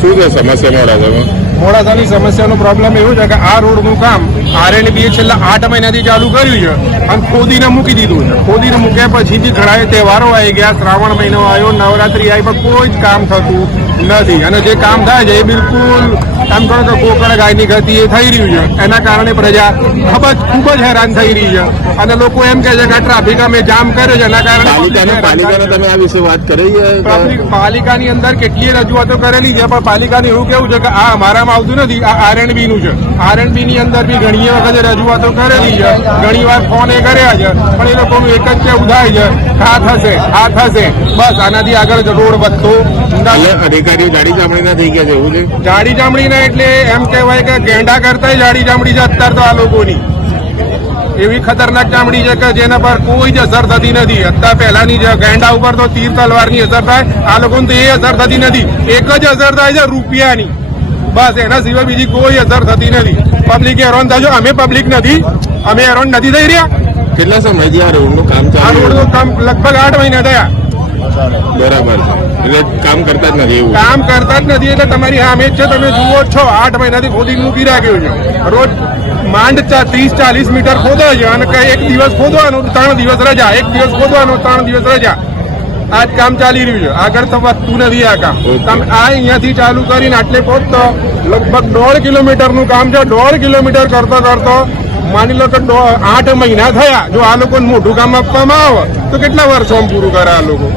શું છે સમસ્યા મોડાસામાં? મોડાસાની સમસ્યાનો પ્રોબ્લેમ એવું છે કે આ રોડનું કામ R&B છેલ્લા 8 મહિનાથી ચાલુ કર્યું છે અને ખોદીને મૂકી દીધું છે. ખોદીને મૂક્યા પછીથી ઘણા તહેવારો આવી ગયા, શ્રાવણ મહિનો આવ્યો, નવરાત્રી આવી, પણ કોઈ જ કામ થતું નથી. અને જે કામ થાય છે એ બિલકુલ આમ કહો તો ગોકળ ગાયની ગતિ એ થઈ રહ્યું છે. એના કારણે પ્રજા ખૂબ જ હેરાન થઈ રહી છે અને લોકો એમ કહે છે કે આ ટ્રાફિક અમે જામ કરે છે એના કારણે પાલિકાને તમે આ વિશે વાત કરી છે? પાલિકાની અંદર કેટલીય રજૂઆતો કરેલી છે, પણ પાલિકાને એવું કેવું છે કે આ અમારામાં આવતું નથી, આ R&B નું છે. R&B ની અંદર બી ઘણી વખત રજૂઆતો કરેલી છે, ઘણી વાર ફોન એ કર્યા છે, પણ એ લોકોનું એક જ કેવું થાય છે કે આ થશે બસ, આનાથી આગળ રોડ વધતો અધિકારીઓ જાડી ચામડીના થઈ ગયા છે એવું છે? જાડી ચામડીના એટલે એમ કહેવાય કે ગેંડા કરતા જાડી ચામડી છે અત્યારે તો આ લોકોની. એવી ખતરનાક ચામડી છે કે જેના પર કોઈ જ અસર થતી નથી. અત્યારે પહેલાની ગેંડા ઉપર તો તીર તલવારની અસર થાય, આ લોકોને તો એ અસર થતી નથી. એક જ અસર થાય છે રૂપિયાની, બસ એના સિવાય બીજી કોઈ અસર થતી નથી. પબ્લિક હેરાન થશે, અમે પબ્લિક નથી, અમે હેરાન નથી થઈ રહ્યા. કેટલા સમયથી આ રોડનું કામ આ ચાલુ? રોડનું કામ લગભગ 8 મહિના થયા. બરાબર છે, એટલે કામ કરતા જ નથી એવું? કામ કરતા જ નથી, એટલે તમારી સામે જ છે, તમે જુઓ છો 8 મહિનાથી ખોદી મૂકી રાખ્યું છે. રોજ માંડ 30-40 મીટર ખોદો છે અને એક દિવસ ખોદવાનું 3 દિવસ રજા, એક દિવસ ખોદવાનું 3 દિવસ રજા. આ જ કામ ચાલી રહ્યું છે, આગળ તો વધતું નથી આ કામ. તમે આ અહીંયાથી ચાલુ કરીને આટલે પહોંચતો લગભગ 1.5 કિલોમીટરનું કામ છે. 1.5 કિલોમીટર કરતો માની લો કે 8 મહિના થયા. જો આ લોકોને મોટું કામ આપવામાં આવે તો કેટલા વર્ષોમાં પૂરું કરે આ લોકો?